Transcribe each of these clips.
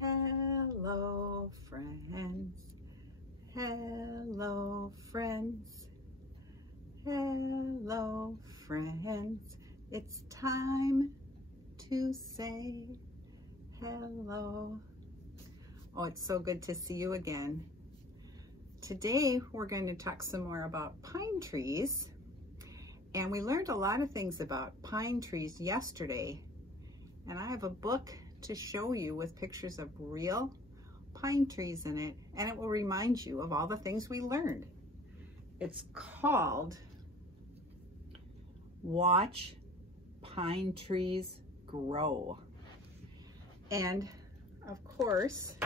Hello, friends. Hello, friends. Hello, friends. It's time to say hello. Oh, it's so good to see you again. Today, we're going to talk some more about pine trees. And we learned a lot of things about pine trees yesterday. And I have a book to show you with pictures of real pine trees in it, and it will remind you of all the things we learned. It's called Watch Pine Trees Grow. And of course,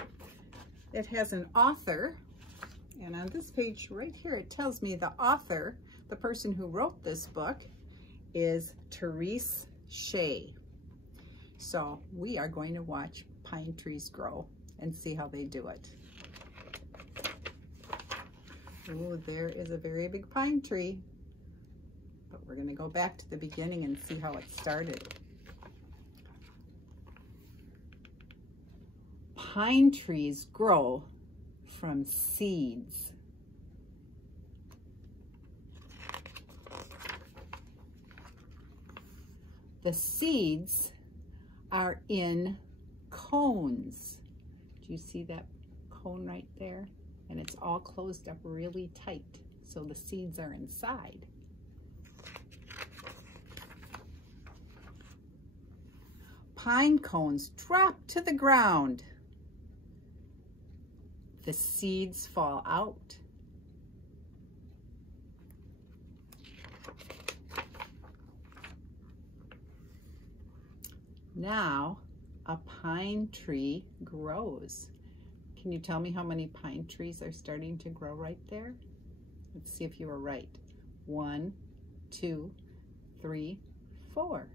it has an author, and on this page right here, it tells me the author, the person who wrote this book, is Therese Shea. So we are going to watch pine trees grow and see how they do it. Oh, there is a very big pine tree. But we're going to go back to the beginning and see how it started. Pine trees grow from seeds. The seeds are in cones. Do you see that cone right there? And it's all closed up really tight, so the seeds are inside. Pine cones drop to the ground. The seeds fall out. Now, a pine tree grows. Can you tell me how many pine trees are starting to grow right there? Let's see if you were right. 1, 2, 3, 4.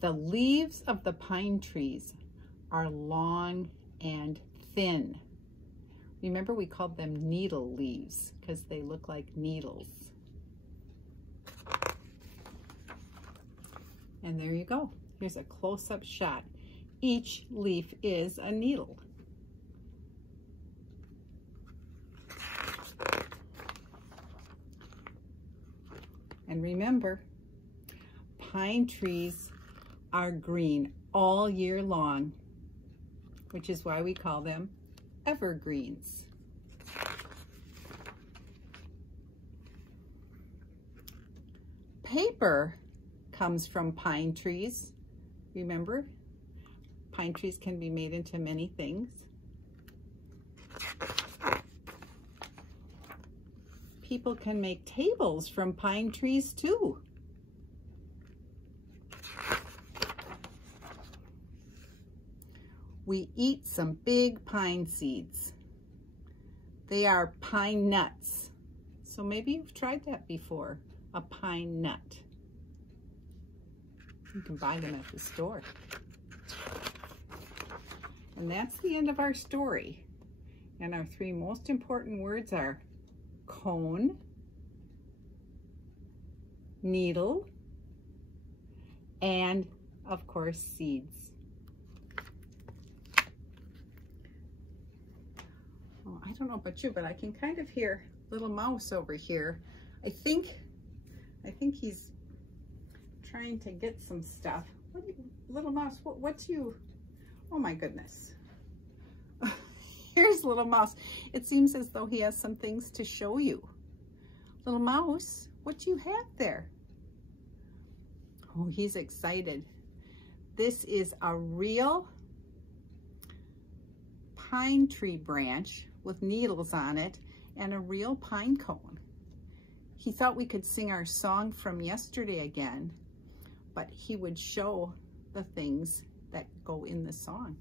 The leaves of the pine trees are long and thin. Remember, we called them needle leaves because they look like needles. And there you go. Here's a close-up shot. Each leaf is a needle. And remember, pine trees are green all year long, which is why we call them evergreens. Paper comes from pine trees. Remember, pine trees can be made into many things. People can make tables from pine trees too. We eat some big pine seeds. They are pine nuts. So maybe you've tried that before, a pine nut. You can buy them at the store. And that's the end of our story. And our 3 most important words are cone, needle, and of course seeds. Oh, I don't know about you, but I can kind of hear little mouse over here. I think he's trying to get some stuff. What do you, little mouse, what's you? Oh my goodness. Here's little mouse. It seems as though he has some things to show you. Little mouse, what do you have there? Oh, he's excited. This is a real pine tree branch with needles on it and a real pine cone. He thought we could sing our song from yesterday again, but he would show the things that go in the song.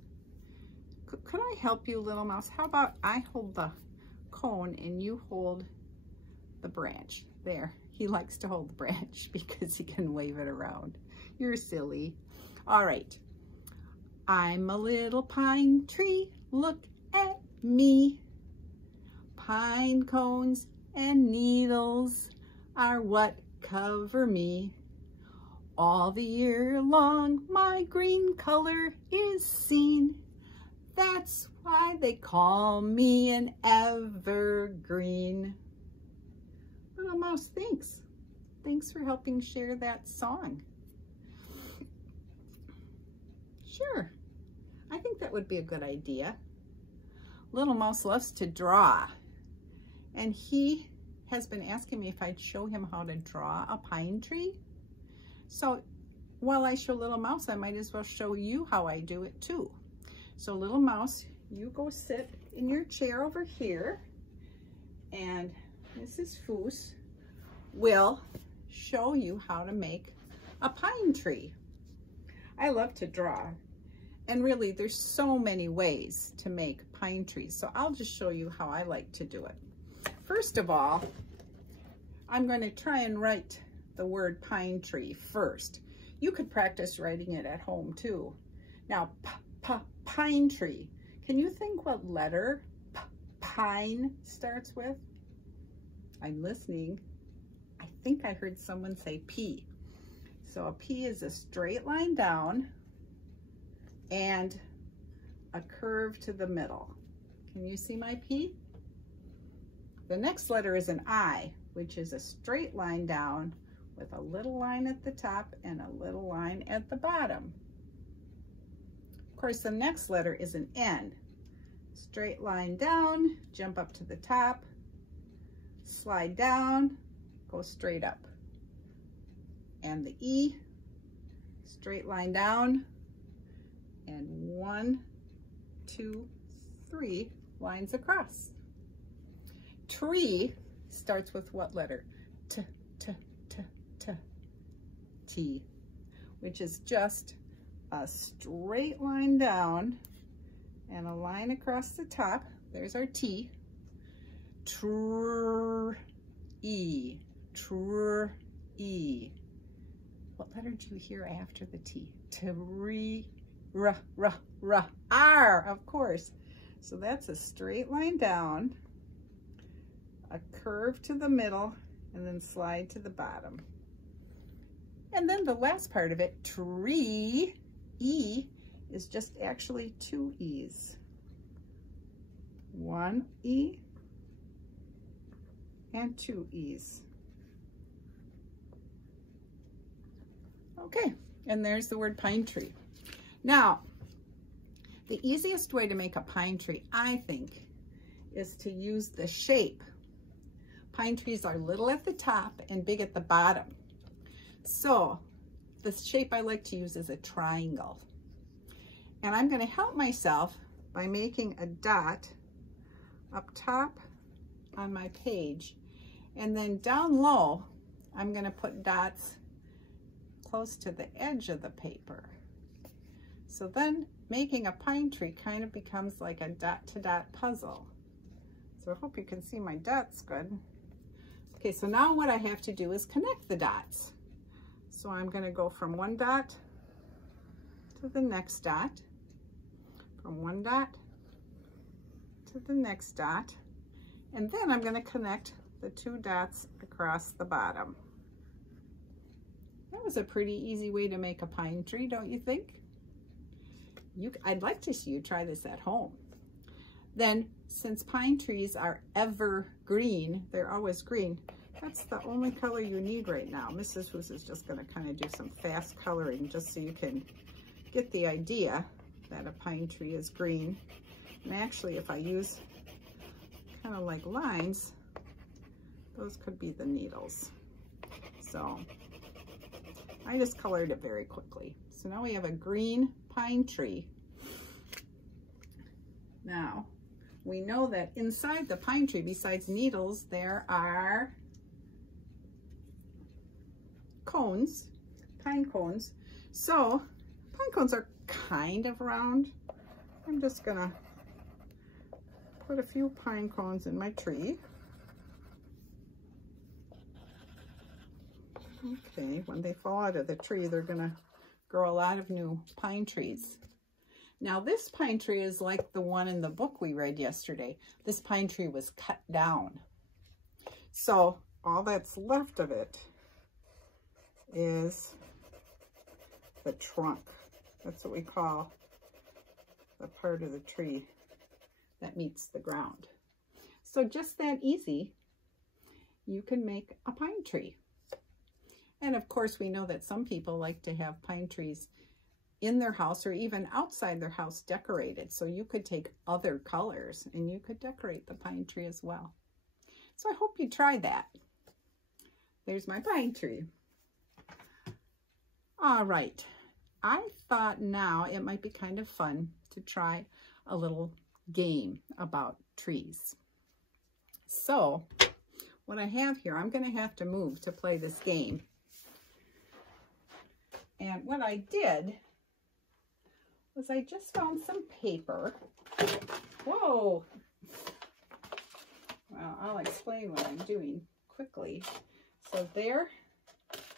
Could I help you, little mouse? How about I hold the cone and you hold the branch? There, he likes to hold the branch because he can wave it around. You're silly. All right. I'm a little pine tree, look at me. Pine cones and needles are what cover me. All the year long, my green color is seen. That's why they call me an evergreen. Little Mouse, thanks. Thanks for helping share that song. Sure, I think that would be a good idea. Little Mouse loves to draw, and he has been asking me if I'd show him how to draw a pine tree. So while I show Little Mouse, I might as well show you how I do it too. So Little Mouse, you go sit in your chair over here, and Mrs. Foos will show you how to make a pine tree. I love to draw, and really there's so many ways to make pine trees, so I'll just show you how I like to do it. First of all, I'm going to try and write the word pine tree first. You could practice writing it at home too. Now, pine tree. Can you think what letter pine starts with? I'm listening. I think I heard someone say P. So a P is a straight line down and a curve to the middle. Can you see my P? The next letter is an I, which is a straight line down with a little line at the top and a little line at the bottom. Of course, the next letter is an N. Straight line down, jump up to the top, slide down, go straight up. And the E, straight line down, and 1, 2, 3 lines across. Tree starts with what letter? T, which is just a straight line down and a line across the top. There's our T. E. What letter do you hear after the T? R, of course. So that's a straight line down, a curve to the middle, and then slide to the bottom. And then the last part of it, tree, E, is just actually 2 E's. 1 E and 2 E's. Okay, and there's the word pine tree. Now, the easiest way to make a pine tree, I think, is to use the shape. Pine trees are little at the top and big at the bottom. So the shape I like to use is a triangle. And I'm going to help myself by making a dot up top on my page. And then down low, I'm going to put dots close to the edge of the paper. So then making a pine tree kind of becomes like a dot-to-dot puzzle. So I hope you can see my dots good. Okay, so now what I have to do is connect the dots. So I'm going to go from one dot to the next dot, from one dot to the next dot, and then I'm going to connect the 2 dots across the bottom. That was a pretty easy way to make a pine tree, don't you think? I'd like to see you try this at home. Then, since pine trees are evergreen, they're always green, that's the only color you need right now. Mrs. Foos is just going to kind of do some fast coloring just so you can get the idea that a pine tree is green. And actually, if I use kind of like lines, those could be the needles. So I just colored it very quickly. So now we have a green pine tree. Now, we know that inside the pine tree, besides needles, there are cones, pine cones. So pine cones are kind of round. I'm just gonna put a few pine cones in my tree. Okay, when they fall out of the tree, they're gonna grow a lot of new pine trees. Now this pine tree is like the one in the book we read yesterday. This pine tree was cut down. So all that's left of it is the trunk. That's what we call the part of the tree that meets the ground. So just that easy, you can make a pine tree. And of course, we know that some people like to have pine trees in their house or even outside their house decorated. So you could take other colors and you could decorate the pine tree as well. So I hope you try that. There's my pine tree. All right. I thought now it might be kind of fun to try a little game about trees. So what I have here, I'm going to have to move to play this game. And what I did was I just found some paper. Whoa! Well, I'll explain what I'm doing quickly. So there,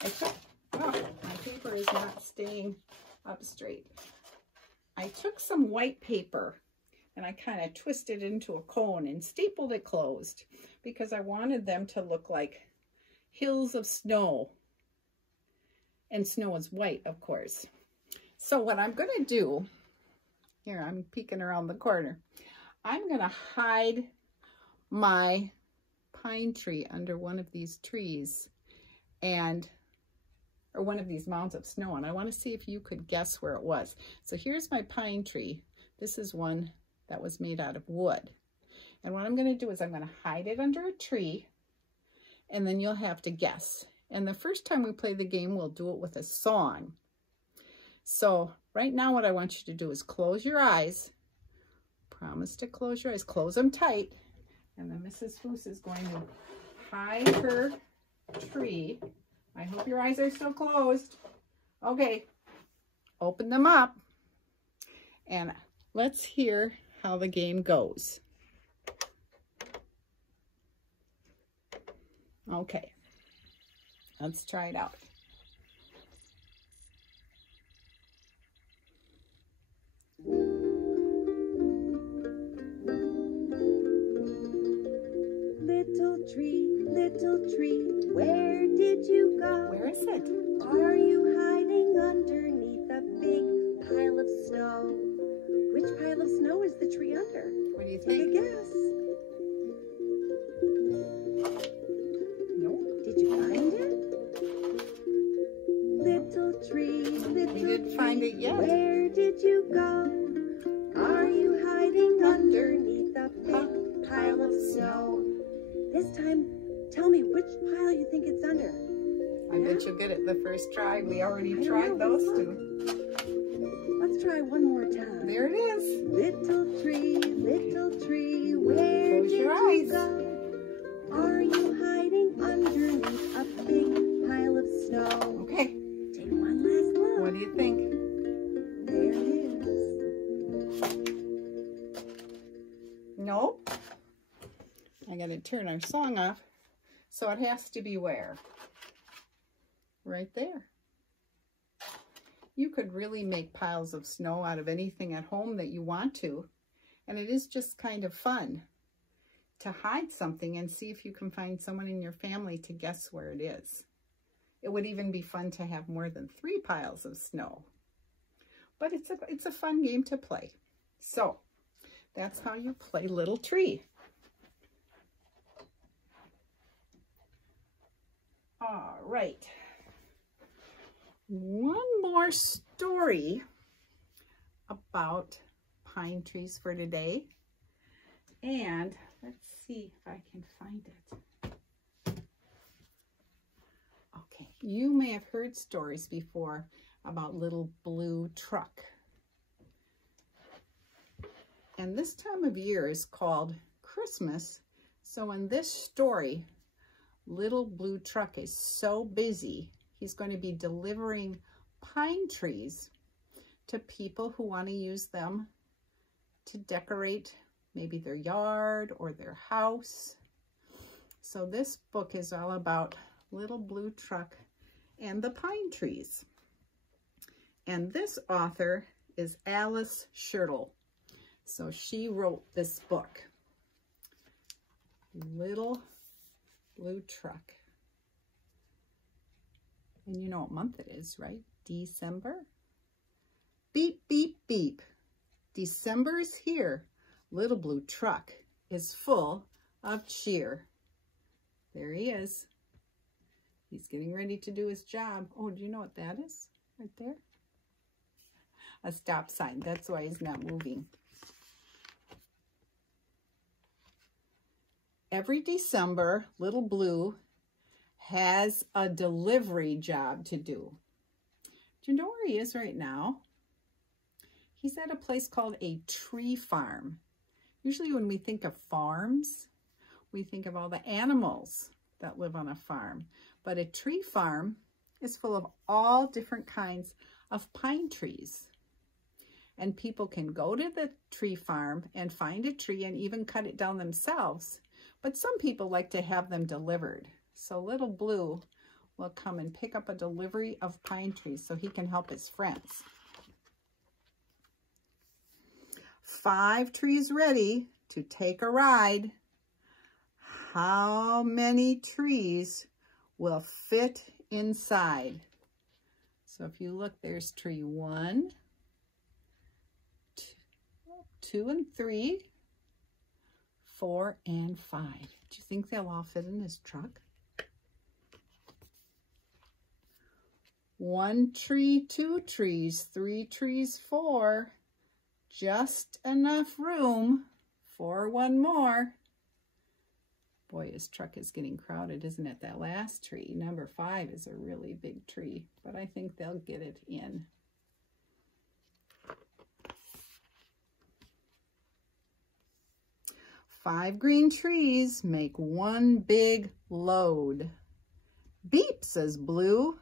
I took, oh, my paper is not staying up straight. I took some white paper and I kind of twisted it into a cone and stapled it closed because I wanted them to look like hills of snow. And snow is white, of course. So what I'm going to do, here I'm peeking around the corner, I'm going to hide my pine tree under one of these trees or one of these mounds of snow, and I want to see if you could guess where it was. So here's my pine tree. This is one that was made out of wood. And what I'm going to do is I'm going to hide it under a tree, and then you'll have to guess. And the first time we play the game, we'll do it with a song. So right now what I want you to do is close your eyes. Promise to close your eyes. Close them tight. And then Mrs. Foose is going to hide her tree. I hope your eyes are still closed. Okay, open them up. And let's hear how the game goes. Okay. Let's try it out. Little tree, where did you go? Where is it? Are you hiding underneath a big pile of snow? Which pile of snow is the tree under? What do you Take think? a guess. Nope. Did you find it? Little tree, little We didn't find it yet. where did you go? Are you hiding underneath a big pile of snow? This time, tell me which pile you think it's under. I bet you'll get it the first try. We already I tried don't know. those two. Let's try one more time. There it is. Little tree, where Close did your you eyes. go? Are you hiding underneath a big pile of snow? Okay. Take one last look. What do you think? There it is. Nope. I got to turn our song off. So it has to be where? Right there. You could really make piles of snow out of anything at home that you want to. And it is just kind of fun to hide something and see if you can find someone in your family to guess where it is. It would even be fun to have more than 3 piles of snow. But it's a fun game to play. So that's how you play Little Tree. All right. One more story about pine trees for today. And let's see if I can find it. Okay, you may have heard stories before about Little Blue Truck. And this time of year is called Christmas. So in this story, Little Blue Truck is so busy, he's going to be delivering pine trees to people who want to use them to decorate maybe their yard or their house. So this book is all about Little Blue Truck and the pine trees. And this author is Alice Schertle. So she wrote this book, Little Blue Truck. And you know what month it is, right? December. Beep, beep, beep. December's here. Little blue truck is full of cheer. There he is. He's getting ready to do his job. Oh, do you know what that is? Right there? A stop sign. That's why he's not moving. Every December, Little Blue has a delivery job to do. Do you know where he is right now? He's at a place called a tree farm. Usually when we think of farms, we think of all the animals that live on a farm. But a tree farm is full of all different kinds of pine trees. And people can go to the tree farm and find a tree and even cut it down themselves. But some people like to have them delivered. So Little Blue will come and pick up a delivery of pine trees so he can help his friends. 5 trees ready to take a ride. How many trees will fit inside? So if you look, there's tree 1, 2 and 3, 4 and 5. Do you think they'll all fit in this truck? 1 tree, 2 trees, 3 trees, 4. Just enough room for 1 more. Boy, his truck is getting crowded, isn't it? That last tree, number 5, is a really big tree, but I think they'll get it in. Five green trees make 1 big load. Beep, says Blue.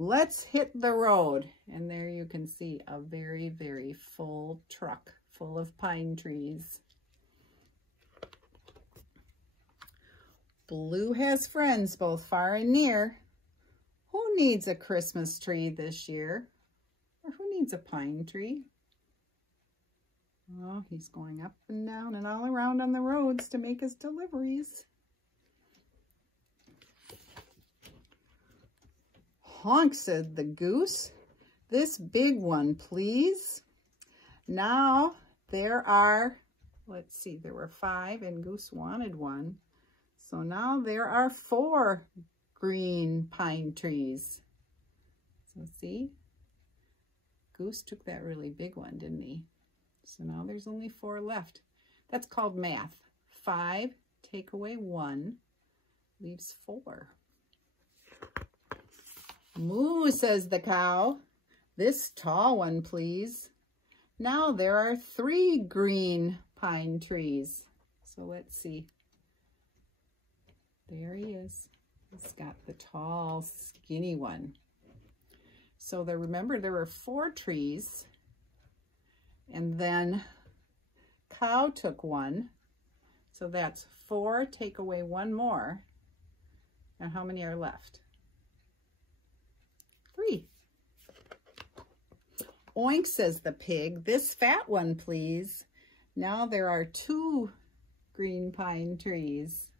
Let's hit the road. And there you can see a very, very full truck full of pine trees. Blue has friends both far and near. Who needs a Christmas tree this year? Or who needs a pine tree? Oh, he's going up and down and all around on the roads to make his deliveries. Honk, said the goose. This big one, please. Now there are, let's see, there were 5 and Goose wanted 1. So now there are 4 green pine trees. So see, Goose took that really big one, didn't he? So now there's only 4 left. That's called math. 5 take away 1 leaves 4. Moo, says the cow. This tall one, please. Now there are 3 green pine trees. So let's see. There he is. He's got the tall, skinny one. So there, remember, there were 4 trees. And then cow took 1. So that's 4, take away 1 more. And how many are left? 3. Oink, says the pig. This fat one, please. Now there are 2 green pine trees.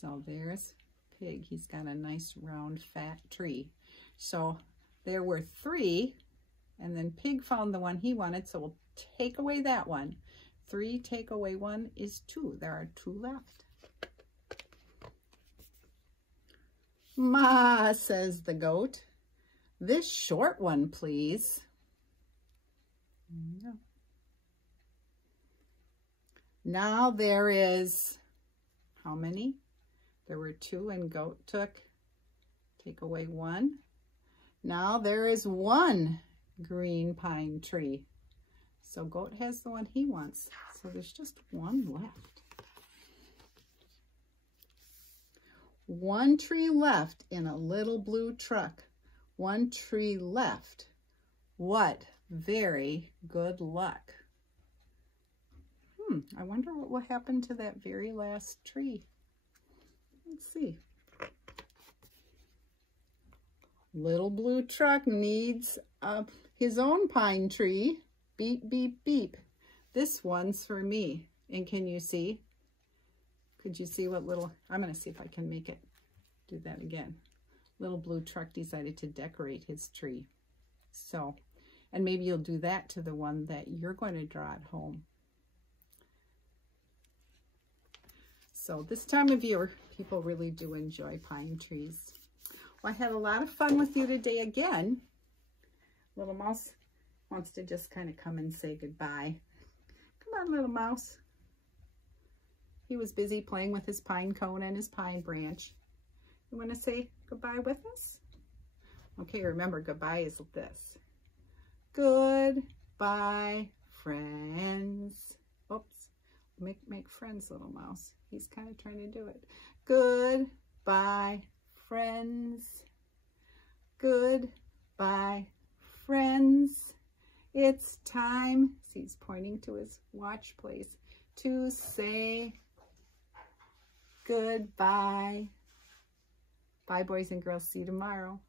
So there's Pig. He's got a nice round fat tree. So there were 3, and then Pig found the one he wanted, so we'll take away that one. 3 take away 1 is 2. There are 2 left. Ma, says the goat. This short one, please. Yeah. Now there is, how many? There were 2 and goat took, take away 1. Now there is 1 green pine tree. So goat has the one he wants. So there's just 1 left. 1 tree left in a little blue truck. 1 tree left. What very good luck. I wonder what will happen to that very last tree. Let's see. Little blue truck needs his own pine tree. Beep, beep, beep. This one's for me. And can you see? Could you see what little, I'm going to see if I can make it do that again. little blue truck decided to decorate his tree. So, and maybe you'll do that to the one that you're going to draw at home. So this time of year, people really do enjoy pine trees. Well, I had a lot of fun with you today again. Little mouse wants to just kind of come and say goodbye. Come on, little mouse. He was busy playing with his pine cone and his pine branch. You want to say goodbye with us? Okay, remember, goodbye is this. Goodbye, friends. Oops. Make friends, little mouse. He's kind of trying to do it. Goodbye, friends. Goodbye, friends. It's time, see, he's pointing to his watch place, to say goodbye. Bye, boys and girls. See you tomorrow.